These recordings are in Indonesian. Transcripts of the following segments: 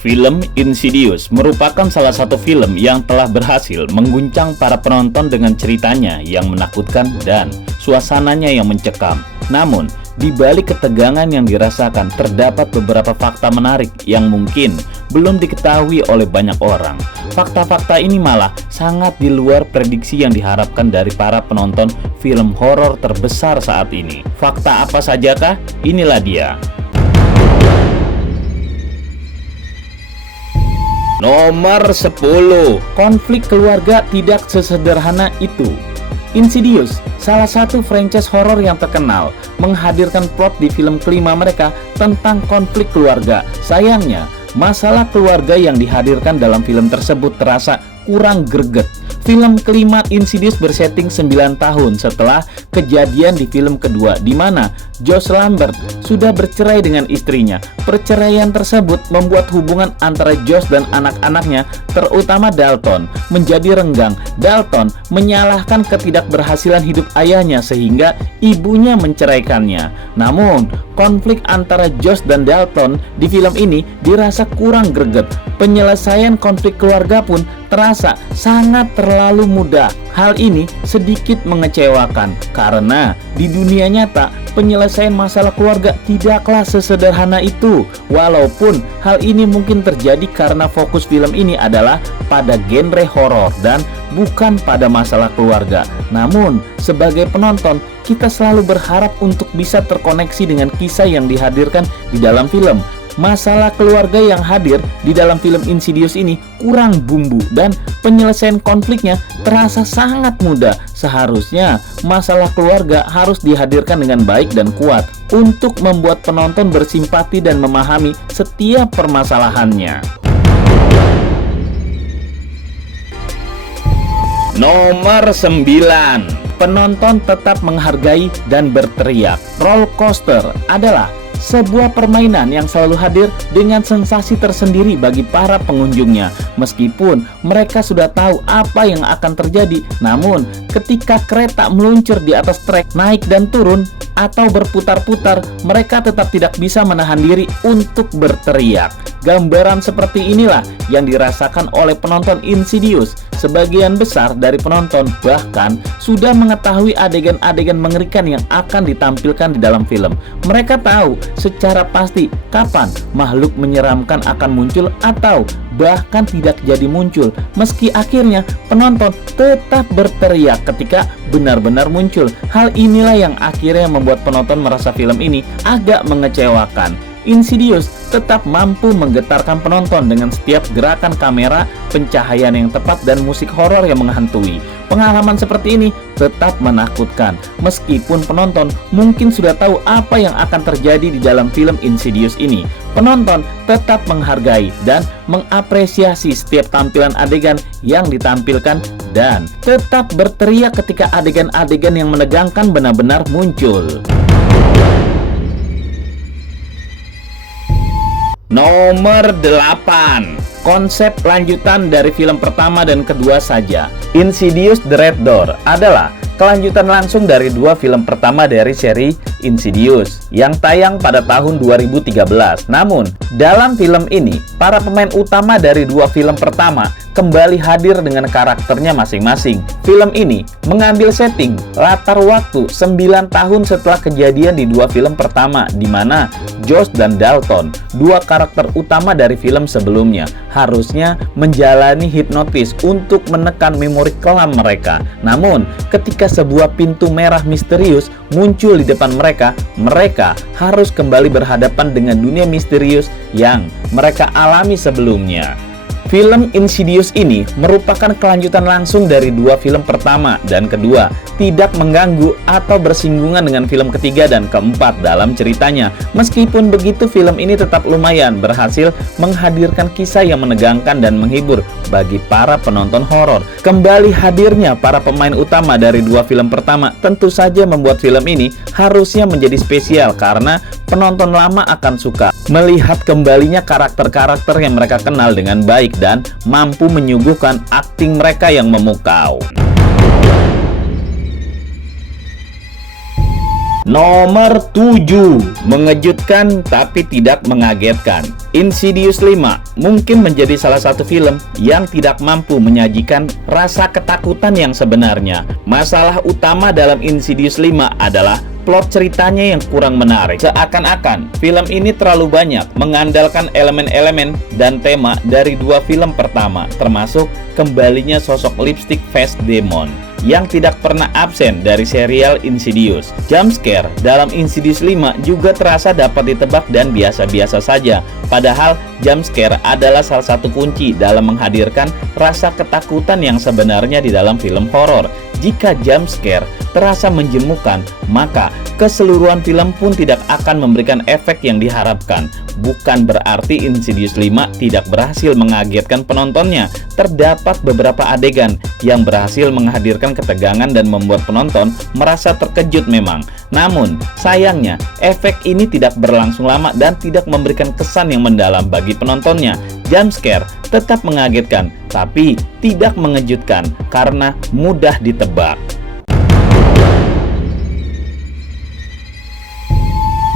Film Insidious merupakan salah satu film yang telah berhasil mengguncang para penonton dengan ceritanya yang menakutkan dan suasananya yang mencekam. Namun, di balik ketegangan yang dirasakan terdapat beberapa fakta menarik yang mungkin belum diketahui oleh banyak orang. Fakta-fakta ini malah sangat di luar prediksi yang diharapkan dari para penonton film horor terbesar saat ini. Fakta apa sajakah? Inilah dia. Nomor 10. Konflik keluarga tidak sesederhana itu. Insidious, salah satu franchise horor yang terkenal, menghadirkan plot di film kelima mereka tentang konflik keluarga. Sayangnya, masalah keluarga yang dihadirkan dalam film tersebut terasa kurang greget. Film kelima Insidious bersetting 9 tahun setelah kejadian di film kedua, di mana Josh Lambert sudah bercerai dengan istrinya. Perceraian tersebut membuat hubungan antara Josh dan anak-anaknya, terutama Dalton, menjadi renggang. Dalton menyalahkan ketidakberhasilan hidup ayahnya sehingga ibunya menceraikannya. Namun, konflik antara Josh dan Dalton di film ini dirasa kurang greget. Penyelesaian konflik keluarga pun terasa sangat terlalu mudah. Hal ini sedikit mengecewakan karena di dunia nyata penyelesaian masalah keluarga tidaklah sesederhana itu. Walaupun hal ini mungkin terjadi karena fokus film ini adalah pada genre horor dan bukan pada masalah keluarga. Namun, sebagai penonton, kita selalu berharap untuk bisa terkoneksi dengan kisah yang dihadirkan di dalam film. Masalah keluarga yang hadir di dalam film Insidious ini kurang bumbu dan penyelesaian konfliknya terasa sangat mudah. Seharusnya masalah keluarga harus dihadirkan dengan baik dan kuat untuk membuat penonton bersimpati dan memahami setiap permasalahannya. Nomor 9. Penonton tetap menghargai dan berteriak. Roller coaster adalah sebuah permainan yang selalu hadir dengan sensasi tersendiri bagi para pengunjungnya. Meskipun mereka sudah tahu apa yang akan terjadi, namun ketika kereta meluncur di atas trek, naik dan turun, atau berputar-putar, mereka tetap tidak bisa menahan diri untuk berteriak. Gambaran seperti inilah yang dirasakan oleh penonton Insidious. Sebagian besar dari penonton bahkan sudah mengetahui adegan-adegan mengerikan yang akan ditampilkan di dalam film. Mereka tahu secara pasti kapan makhluk menyeramkan akan muncul atau bahkan tidak jadi muncul. Meski akhirnya penonton tetap berteriak ketika benar-benar muncul. Hal inilah yang akhirnya membuat penonton merasa film ini agak mengecewakan. Insidious tetap mampu menggetarkan penonton dengan setiap gerakan kamera, pencahayaan yang tepat, dan musik horor yang menghantui. Pengalaman seperti ini tetap menakutkan, meskipun penonton mungkin sudah tahu apa yang akan terjadi di dalam film Insidious ini. Penonton tetap menghargai dan mengapresiasi setiap tampilan adegan yang ditampilkan dan tetap berteriak ketika adegan-adegan yang menegangkan benar-benar muncul. Nomor 8. Konsep lanjutan dari film pertama dan kedua saja. Insidious The Red Door adalah kelanjutan langsung dari dua film pertama dari seri Insidious yang tayang pada tahun 2013. Namun, dalam film ini, para pemain utama dari dua film pertama kembali hadir dengan karakternya masing-masing. Film ini mengambil setting latar waktu 9 tahun setelah kejadian di dua film pertama, di mana Josh dan Dalton, dua karakter utama dari film sebelumnya, harusnya menjalani hipnotis untuk menekan memori kelam mereka. Namun, ketika sebuah pintu merah misterius muncul di depan mereka, mereka harus kembali berhadapan dengan dunia misterius yang mereka alami sebelumnya. Film Insidious ini merupakan kelanjutan langsung dari dua film pertama dan kedua, tidak mengganggu atau bersinggungan dengan film ketiga dan keempat dalam ceritanya. Meskipun begitu, film ini tetap lumayan berhasil menghadirkan kisah yang menegangkan dan menghibur bagi para penonton horor. Kembali hadirnya para pemain utama dari dua film pertama tentu saja membuat film ini harusnya menjadi spesial karena penonton lama akan suka melihat kembalinya karakter-karakter yang mereka kenal dengan baik dan mampu menyuguhkan akting mereka yang memukau. Nomor 7, mengejutkan tapi tidak mengagetkan. Insidious 5 mungkin menjadi salah satu film yang tidak mampu menyajikan rasa ketakutan yang sebenarnya. Masalah utama dalam Insidious 5 adalah plot ceritanya yang kurang menarik. Seakan-akan film ini terlalu banyak mengandalkan elemen-elemen dan tema dari dua film pertama, termasuk kembalinya sosok lipstick face demon yang tidak pernah absen dari serial Insidious. Jumpscare dalam Insidious 5 juga terasa dapat ditebak dan biasa-biasa saja. Padahal jumpscare adalah salah satu kunci dalam menghadirkan rasa ketakutan yang sebenarnya di dalam film horor. Jika jumpscare terasa menjemukan, maka keseluruhan film pun tidak akan memberikan efek yang diharapkan. Bukan berarti Insidious 5 tidak berhasil mengagetkan penontonnya. Terdapat beberapa adegan yang berhasil menghadirkan ketegangan dan membuat penonton merasa terkejut memang. Namun, sayangnya, efek ini tidak berlangsung lama dan tidak memberikan kesan yang mendalam bagi penontonnya. Jumpscare tetap mengagetkan, tapi tidak mengejutkan karena mudah ditebak.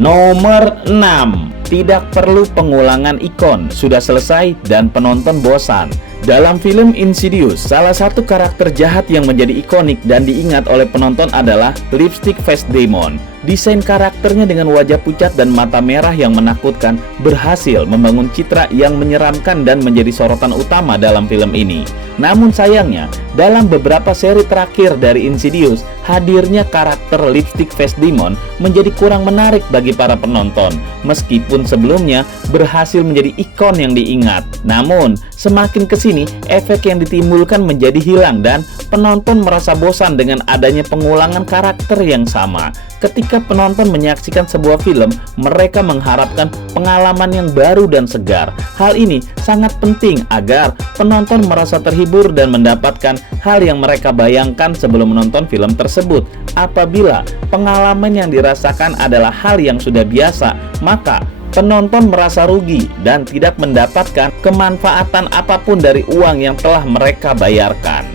Nomor 6, tidak perlu pengulangan ikon, sudah selesai dan penonton bosan. Dalam film Insidious, salah satu karakter jahat yang menjadi ikonik dan diingat oleh penonton adalah Lipstick Face Demon. Desain karakternya dengan wajah pucat dan mata merah yang menakutkan berhasil membangun citra yang menyeramkan dan menjadi sorotan utama dalam film ini. Namun sayangnya, dalam beberapa seri terakhir dari Insidious, hadirnya karakter Lipstick Face Demon menjadi kurang menarik bagi para penonton. Meskipun sebelumnya berhasil menjadi ikon yang diingat, namun semakin kesini efek yang ditimbulkan menjadi hilang dan penonton merasa bosan dengan adanya pengulangan karakter yang sama. Ketika penonton menyaksikan sebuah film, mereka mengharapkan pengalaman yang baru dan segar. Hal ini sangat penting agar penonton merasa terhibur dan mendapatkan hal yang mereka bayangkan sebelum menonton film tersebut. Apabila pengalaman yang dirasakan adalah hal yang sudah biasa, maka penonton merasa rugi dan tidak mendapatkan kemanfaatan apapun dari uang yang telah mereka bayarkan.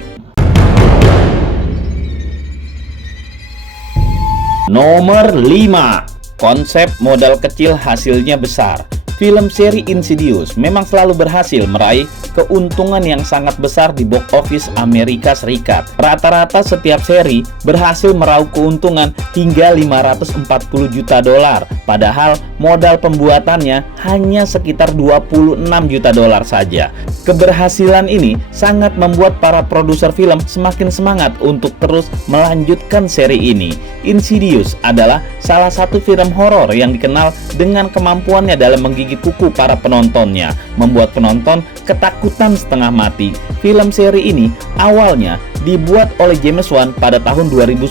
Nomor 5, konsep modal kecil hasilnya besar. Film seri Insidious memang selalu berhasil meraih keuntungan yang sangat besar di box office Amerika Serikat. Rata-rata setiap seri berhasil meraup keuntungan hingga 540 juta dolar, padahal modal pembuatannya hanya sekitar 26 juta dolar saja. Keberhasilan ini sangat membuat para produser film semakin semangat untuk terus melanjutkan seri ini. Insidious adalah salah satu film horor yang dikenal dengan kemampuannya dalam menggigit kuku para penontonnya, membuat penonton ketakutan setengah mati. Film seri ini awalnya dibuat oleh James Wan pada tahun 2010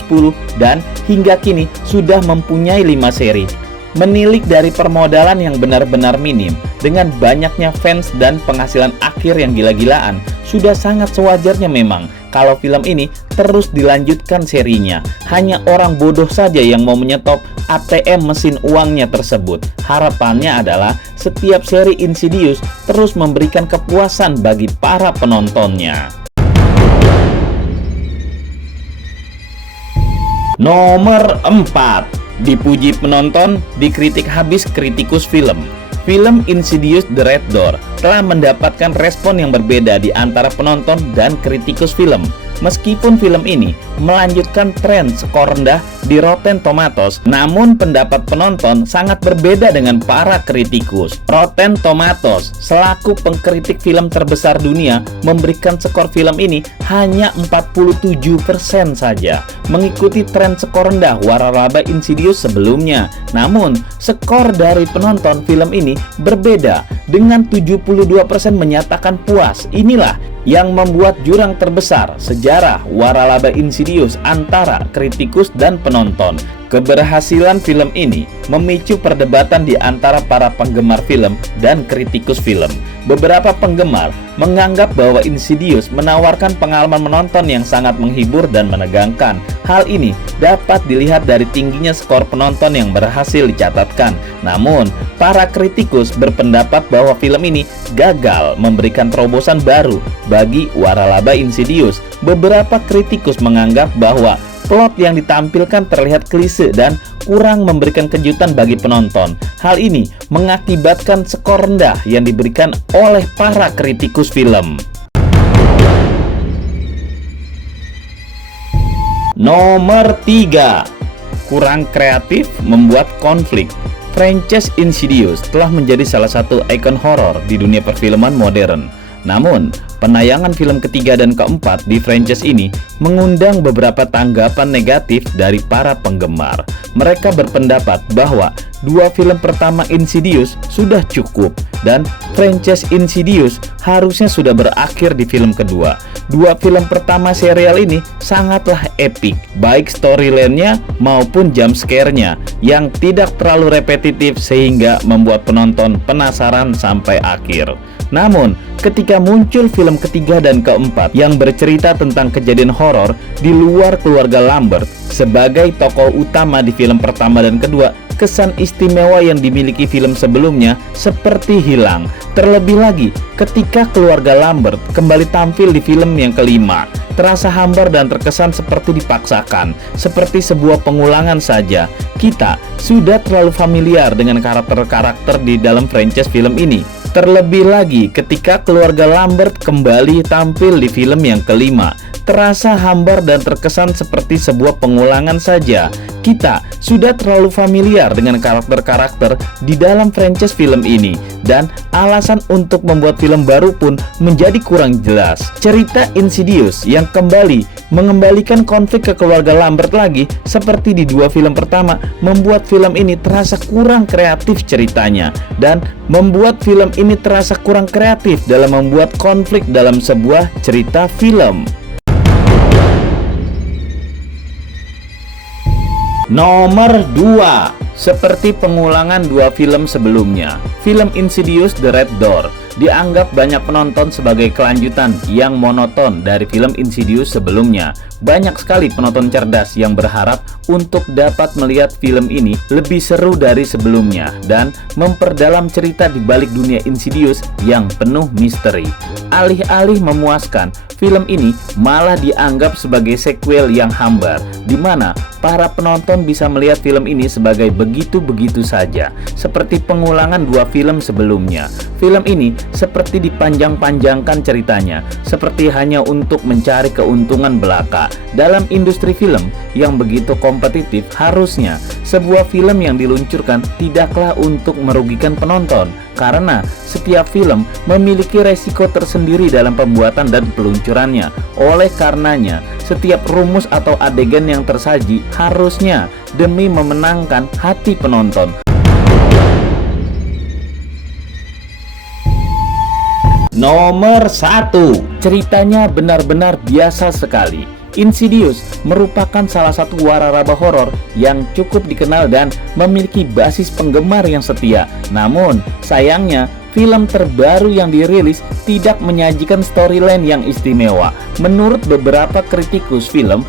dan hingga kini sudah mempunyai 5 seri. Menilik dari permodalan yang benar-benar minim, dengan banyaknya fans dan penghasilan akhir yang gila-gilaan, sudah sangat sewajarnya memang kalau film ini terus dilanjutkan serinya. Hanya orang bodoh saja yang mau menyetop ATM mesin uangnya tersebut. Harapannya adalah setiap seri Insidious terus memberikan kepuasan bagi para penontonnya. Nomor 4, dipuji penonton, dikritik habis kritikus film. Film Insidious The Red Door telah mendapatkan respon yang berbeda di antara penonton dan kritikus film. Meskipun film ini melanjutkan tren skor rendah di Rotten Tomatoes, namun pendapat penonton sangat berbeda dengan para kritikus. Rotten Tomatoes selaku pengkritik film terbesar dunia memberikan skor film ini hanya 47% saja, mengikuti tren skor rendah waralaba Insidious sebelumnya. Namun, skor dari penonton film ini berbeda, dengan 72% menyatakan puas. Inilah yang membuat jurang terbesar sejarah waralaba Insidious antara kritikus dan penonton. Keberhasilan film ini memicu perdebatan di antara para penggemar film dan kritikus film. Beberapa penggemar menganggap bahwa Insidious menawarkan pengalaman menonton yang sangat menghibur dan menegangkan. Hal ini dapat dilihat dari tingginya skor penonton yang berhasil dicatatkan. Namun, para kritikus berpendapat bahwa film ini gagal memberikan terobosan baru bagi waralaba Insidious. Beberapa kritikus menganggap bahwa plot yang ditampilkan terlihat klise dan kurang memberikan kejutan bagi penonton. Hal ini mengakibatkan skor rendah yang diberikan oleh para kritikus film. Nomor 3, kurang kreatif membuat konflik. Franchise Insidious telah menjadi salah satu ikon horor di dunia perfilman modern. Namun, penayangan film ketiga dan keempat di franchise ini mengundang beberapa tanggapan negatif dari para penggemar. Mereka berpendapat bahwa dua film pertama Insidious sudah cukup dan franchise Insidious harusnya sudah berakhir di film kedua. Dua film pertama serial ini sangatlah epik, baik storyline-nya maupun jump scare-nya yang tidak terlalu repetitif sehingga membuat penonton penasaran sampai akhir. Namun, ketika muncul film ketiga dan keempat yang bercerita tentang kejadian horor di luar keluarga Lambert sebagai tokoh utama di film pertama dan kedua, kesan istimewa yang dimiliki film sebelumnya seperti hilang. Terlebih lagi, ketika keluarga Lambert kembali tampil di film yang kelima, terasa hambar dan terkesan seperti dipaksakan, seperti sebuah pengulangan saja. Kita sudah terlalu familiar dengan karakter-karakter di dalam franchise film ini. Terlebih lagi ketika keluarga Lambert kembali tampil di film yang kelima, terasa hambar dan terkesan seperti sebuah pengulangan saja. Kita sudah terlalu familiar dengan karakter-karakter di dalam franchise film ini, dan alasan untuk membuat film baru pun menjadi kurang jelas. Cerita Insidious yang kembali mengembalikan konflik ke keluarga Lambert lagi seperti di dua film pertama membuat film ini terasa kurang kreatif ceritanya, dan membuat film ini terasa kurang kreatif dalam membuat konflik dalam sebuah cerita film. Nomor 2, seperti pengulangan dua film sebelumnya, film Insidious The Red Door dianggap banyak penonton sebagai kelanjutan yang monoton dari film Insidious sebelumnya. Banyak sekali penonton cerdas yang berharap untuk dapat melihat film ini lebih seru dari sebelumnya dan memperdalam cerita di balik dunia Insidious yang penuh misteri. Alih-alih memuaskan, film ini malah dianggap sebagai sequel yang hambar, di mana para penonton bisa melihat film ini sebagai begitu-begitu saja, seperti pengulangan dua film sebelumnya. Film ini seperti dipanjang-panjangkan ceritanya, seperti hanya untuk mencari keuntungan belaka. Dalam industri film yang begitu kompetitif, harusnya sebuah film yang diluncurkan tidaklah untuk merugikan penonton, karena setiap film memiliki resiko tersendiri dalam pembuatan dan peluncurannya. Oleh karenanya, setiap rumus atau adegan yang tersaji harusnya demi memenangkan hati penonton. Nomor 1, ceritanya benar-benar biasa sekali. Insidious merupakan salah satu waralaba horor yang cukup dikenal dan memiliki basis penggemar yang setia. Namun, sayangnya film terbaru yang dirilis tidak menyajikan storyline yang istimewa. Menurut beberapa kritikus film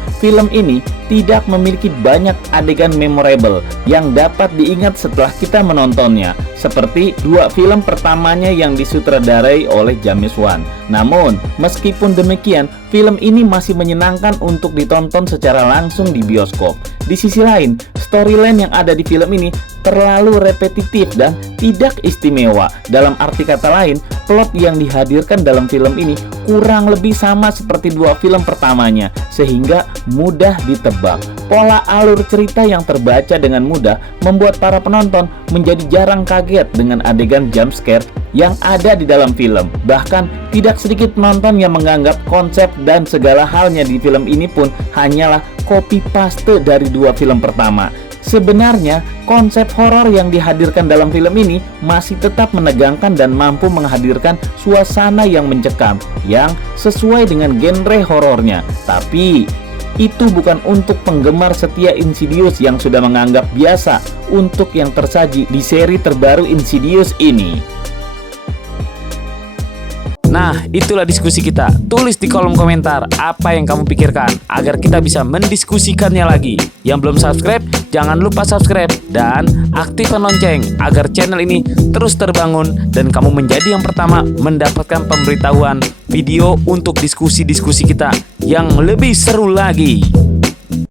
ini tidak memiliki banyak adegan memorable yang dapat diingat setelah kita menontonnya, seperti dua film pertamanya yang disutradarai oleh James Wan. Namun, meskipun demikian, film ini masih menyenangkan untuk ditonton secara langsung di bioskop. Di sisi lain, storyline yang ada di film ini terlalu repetitif dan tidak istimewa. Dalam arti kata lain, plot yang dihadirkan dalam film ini kurang lebih sama seperti dua film pertamanya, sehingga mudah ditebak. Pola alur cerita yang terbaca dengan mudah membuat para penonton menjadi jarang kaget dengan adegan jump scare yang ada di dalam film. Bahkan tidak sedikit penonton yang menganggap konsep dan segala halnya di film ini pun hanyalah copy paste dari dua film pertama. Sebenarnya, konsep horor yang dihadirkan dalam film ini masih tetap menegangkan dan mampu menghadirkan suasana yang mencekam yang sesuai dengan genre horornya. Tapi itu bukan untuk penggemar setia Insidious yang sudah menganggap biasa untuk yang tersaji di seri terbaru Insidious ini. Nah, itulah diskusi kita. Tulis di kolom komentar apa yang kamu pikirkan agar kita bisa mendiskusikannya lagi. Yang belum subscribe, jangan lupa subscribe dan aktifkan lonceng agar channel ini terus terbangun dan kamu menjadi yang pertama mendapatkan pemberitahuan video untuk diskusi-diskusi kita yang lebih seru lagi.